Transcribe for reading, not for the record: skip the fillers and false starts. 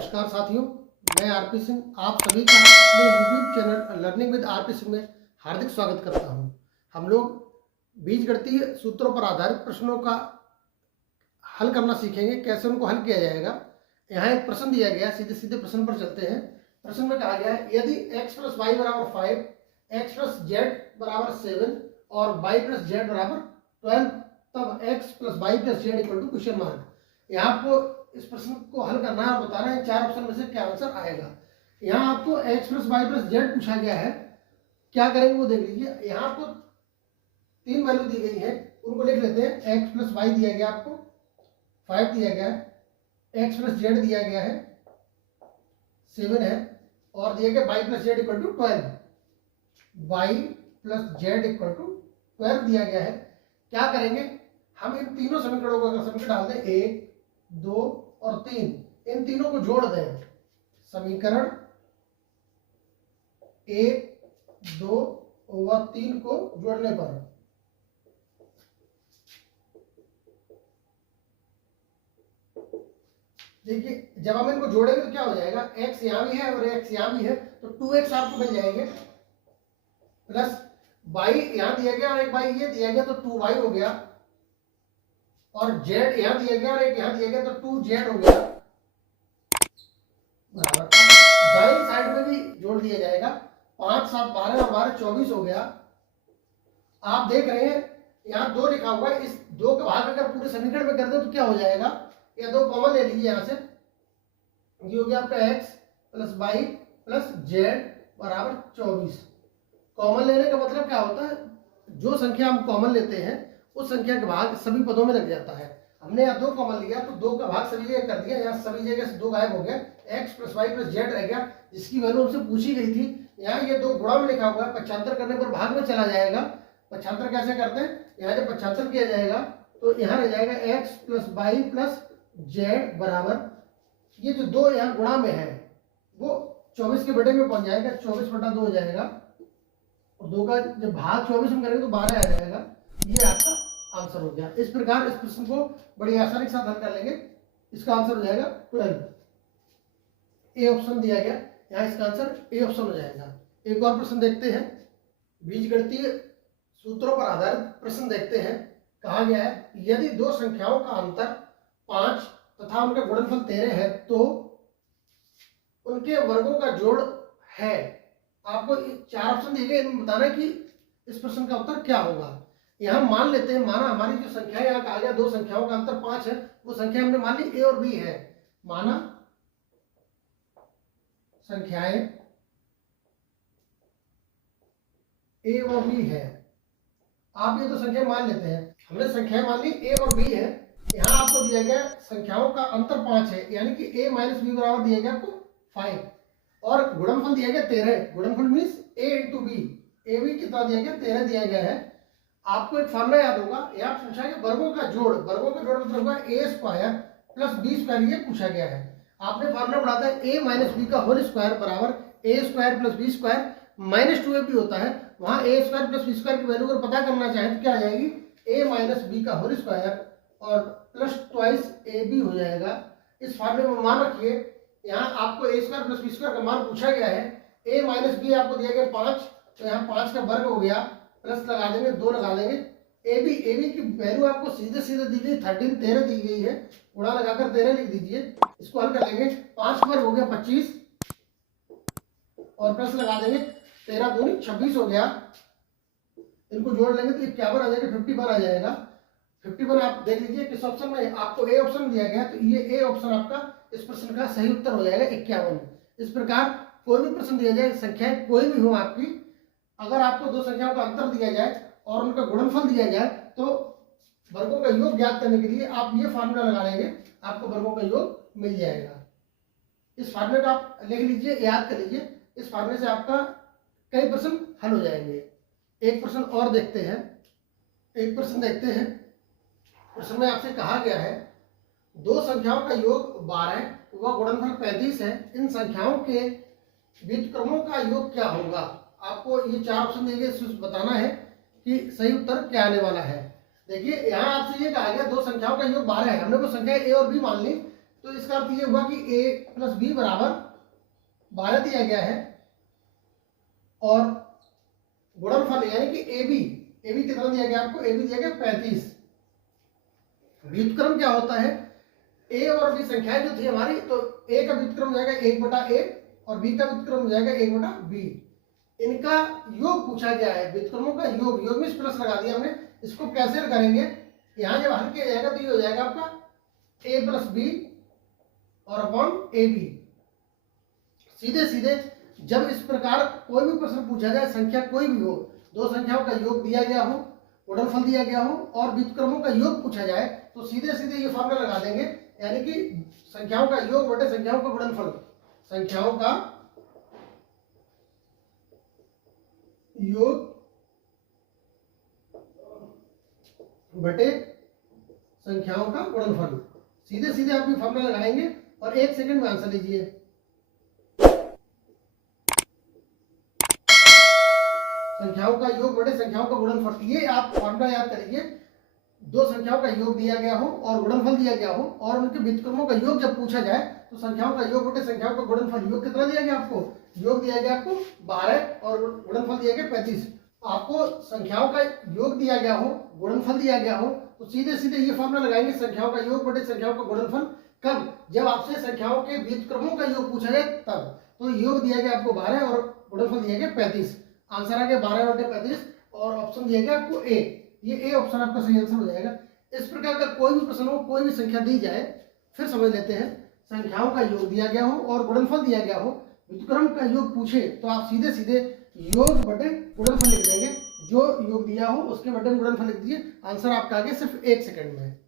नमस्कार साथियों, मैं आरपी सिंह आप सभी का अपने YouTube channel learning with RP Singh में हार्दिक स्वागत करता हूं। हम लोग बीजगणितीय सूत्रों पर आधारित प्रश्नों का हल करना सीखेंगे, कैसे उनको हल किया जाएगा। यहाँ एक प्रश्न दिया गया, सीधे सीधे प्रश्न पर चलते हैं। प्रश्न में कहा गया है यदि x + y = 5, x + z = 7 और y + z = 12 तब x + y + z = question mark. यहाँ आपको इस प्रश्न को हल करना है और बताना है चार ऑप्शन में से क्या आंसर आएगा। यहाँ आपको x + y + z पूछा गया है, क्या करेंगे वो देख लीजिए। यहाँ आपको तीन वैल्यू दी गई है, उनको लिख लेते हैं। x + y दिया गया, आपको 5 दिया गया है, x + z दिया गया है 7 है, और दिया गया y + z = 12। y + z = 12 दिया गया है। क्या करेंगे, हम इन तीनों समीकरणों का समीकरण डाल दें, 1, 2 और 3, इन तीनों को जोड़ दें। समीकरण 1, 2 और 3 को जोड़ने पर देखिए, जब हम इनको जोड़ेंगे तो क्या हो जाएगा, x यहां भी है और x यहां भी है, तो 2x आपको मिल जाएंगे, प्लस y यहां दिया गया और एक y ये दिया गया, तो 2y हो गया, और z यहां दिया गया और एक यहां दिया गया, तो 2z हो गया बराबर। दाईं साइड में भी जोड़ दिया जाएगा, 5, 7, 12 और 12, 24 हो गया। आप देख रहे हैं यहाँ 2 लिखा हुआ है, इस 2 का भाग अगर पूरे समीकरण में कर दे तो क्या हो जाएगा, या 2 कॉमन ले लीजिए यहाँ से, ये हो गया आपका x + y + z = 24। कॉमन लेने का मतलब क्या होता है, जो संख्या हम कॉमन लेते हैं उस संख्या का भाग सभी पदों में लग जाता है। हमने यहाँ 2 कॉमन लिया तो 2 का भाग सभी जगह कर दिया, यहाँ सभी जगह से 2 गायब हो गया, x + y + z रह गया, जिसकी वैल्यू हमसे पूछी गई थी। यहाँ ये 2 गुणा में लिखा हुआ है, 75 करने पर भाग में चला जाएगा। 75 कैसे करते हैं, यहाँ जब 75 किया जाएगा तो यहाँ रह जाएगा x + y + z बराबर, ये जो 2 यहाँ गुणा में है वो 24 के बटे में पहुंच जाएगा, 24/2 हो जाएगा, और 2 का जब भाग 24 में करेंगे तो 12 आ जाएगा। ये आपका आंसर हो गया। इस प्रकार इस प्रश्न को बड़ी आसानी के साथ हल कर लेंगे। इसका आंसर हो जाएगा 12। ए ऑप्शन दिया गया, यहाँ इसका आंसर ए ऑप्शन हो जाएगा। एक और प्रश्न देखते हैं, बीजगणितीय सूत्रों पर आधारित प्रश्न देखते हैं। कहा गया है यदि दो संख्याओं का अंतर 5 तथा उनका गुणनफल 13 है तो उनके वर्गों का जोड़ है। आपको 4 ऑप्शन दिए गए, इनमें बताना है कि इस प्रश्न का उत्तर क्या होगा। यहां मान लेते हैं, माना हमारी जो संख्या यहाँ कहा गया दो संख्याओं का अंतर 5 है, वो संख्या हमने मान ली a और b है। माना संख्याएं a और b है, आप ये दो संख्या मान लेते हैं। हमने संख्याएं मान ली a और b है। यहाँ आपको दिया गया संख्याओं का अंतर 5 है, यानी कि a - b बराबर दिया गया आपको 5, और गुणनफल दिया गया 13। गुणनफल means a × b, a b कितना दिया गया 13 दिया गया है। आपको एक फॉर्मूला याद होगा, यहाँ पूछा गया वर्गों का जोड़, वर्गों का जोड़ मतलब होगा a² + b², ये पूछा गया है। आपने फॉर्मूला पढ़ा था a - b का होल स्क्वायर बराबर a² + b² - 2ab होता है। वहां a² + b² की वैल्यू अगर पता करना चाहें तो क्या आ जाएगी, a - b का होल स्क्वायर और +2 ab हो जाएगा। इस फॉर्मूले में मान रखिए, यहाँ आपको a² + b² का मान पूछा गया है। a - b आपको दिया गया 5, तो यहाँ 5 का वर्ग हो गया, प्लस लगा देंगे, 2 लगा देंगे। ab की वैल्यू आपको सीधे सीधे दी गई 13 दी गई है, गुणा लगाकर 13 लिख दीजिए। इसको हल कर लेंगे, 5 वर्ग हो गया 25, और प्लस लगा देंगे, 13 दूनी 26 हो गया। इनको जोड़ लेंगे तो 51 आ जाएगा, 51 आ जाएगा। 51 आप देख लीजिए किस ऑप्शन में, आपको ए ऑप्शन दिया गया, तो ये ए ऑप्शन आपका इस प्रश्न का सही उत्तर हो जाएगा 51। इस प्रकार कोई भी प्रश्न दिया जाए, संख्याएं कोई भी हो आपकी, अगर आपको दो संख्याओं का अंतर दिया जाए और उनका गुणनफल दिया जाए तो वर्गों का योग ज्ञात करने के लिए आप ये फार्मूला लगा लेंगे, आपको वर्गों का योग मिल जाएगा। इस फार्मूले को आप लिख लीजिए, याद कर लीजिए। इस फार्मूले से आपका कई प्रश्न हल हो जाएंगे। एक प्रश्न और देखते हैं, एक प्रश्न देखते हैं। प्रश्न में आपसे कहा गया है दो संख्याओं का योग 12 व गुणनफल 35 है, इन संख्याओं के व्युत्क्रमों का योग क्या होगा। आपको ये 4 ऑप्शन दिए गए, बताना है कि सही उत्तर क्या आने वाला है। देखिए यहाँ आपसे ये कहा गया दो संख्याओं का योग 12 है, हमने वो संख्या a और b मान ली, तो इसका अर्थ ये हुआ कि a प्लस बी बराबर 12 दिया गया है और गुणनफल यानी कि ए बी कितना दिया गया आपको, ए बी दिया गया 35। व्युत्क्रम क्या होता है, ए और बी संख्याएं जो थी हमारी, तो ए का व्युत्क्रम हो जाएगा 1/a और बी का व्युत्क्रम हो जाएगा 1/b। इनका योग पूछा गया है, व्युत्क्रमों का योग में प्लस लगा दिया हमने। इसको कैसे करेंगे, यहाँ जब हल किया जाएगा तो ये हो जाएगा आपका a प्लस बी और अपॉन ए बी। सीधे सीधे जब इस प्रकार कोई भी प्रश्न पूछा जाए, संख्या कोई भी हो, दो संख्याओं का योग दिया गया हो, गुणनफल दिया गया हो और व्युत्क्रमों का योग पूछा जाए, तो सीधे सीधे ये फॉर्मूला लगा देंगे, यानी कि संख्याओं का योग बटे संख्याओं का गुणनफल, संख्याओं का योग बटे संख्याओं का गुणनफल। सीधे सीधे आप ये फॉर्मूला लगाएंगे और 1 सेकंड में आंसर लीजिए। संख्याओं का योग बटे संख्याओं का गुणनफल, ये आप फॉर्मूला याद करिए। दो संख्याओं का योग दिया गया हो और गुणनफल दिया गया हो और उनके व्युत्क्रमों का योग जब पूछा जाए, तो संख्याओं का योग बटे संख्याओं का गुणनफल, योग कितना दिया गया आपको, योग दिया गया आपको 12 और गुणनफल दिया गया 35। आपको संख्याओं का योग दिया गया हो, गुणनफल दिया गया हो, तो सीधे सीधे ये फॉर्मूला लगाएंगे, संख्याओं का योग बटे संख्याओं का गुणनफल। कब, जब आपसे संख्याओं के व्युत्क्रमों का योग पूछा जाए तब। तो योग दिया गया आपको 12 और गुणनफल दिया गया 35। आंसर आ गया 12/35 और ऑप्शन दिया गया आपको ए। ये ए ऑप्शन आपका सही आंसर हो जाएगा। इस प्रकार का कोई भी प्रश्न हो, कोई भी संख्या दी जाए, फिर समझ लेते हैं, संख्याओं का योग दिया गया हो और गुणनफल दिया गया हो, व्युत्क्रम का योग पूछे, तो आप सीधे सीधे योग बटे गुणनफल लिख देंगे। जो योग दिया हो उसके बटे गुणनफल लिख दीजिए। आंसर आपका आ गया सिर्फ 1 सेकंड में।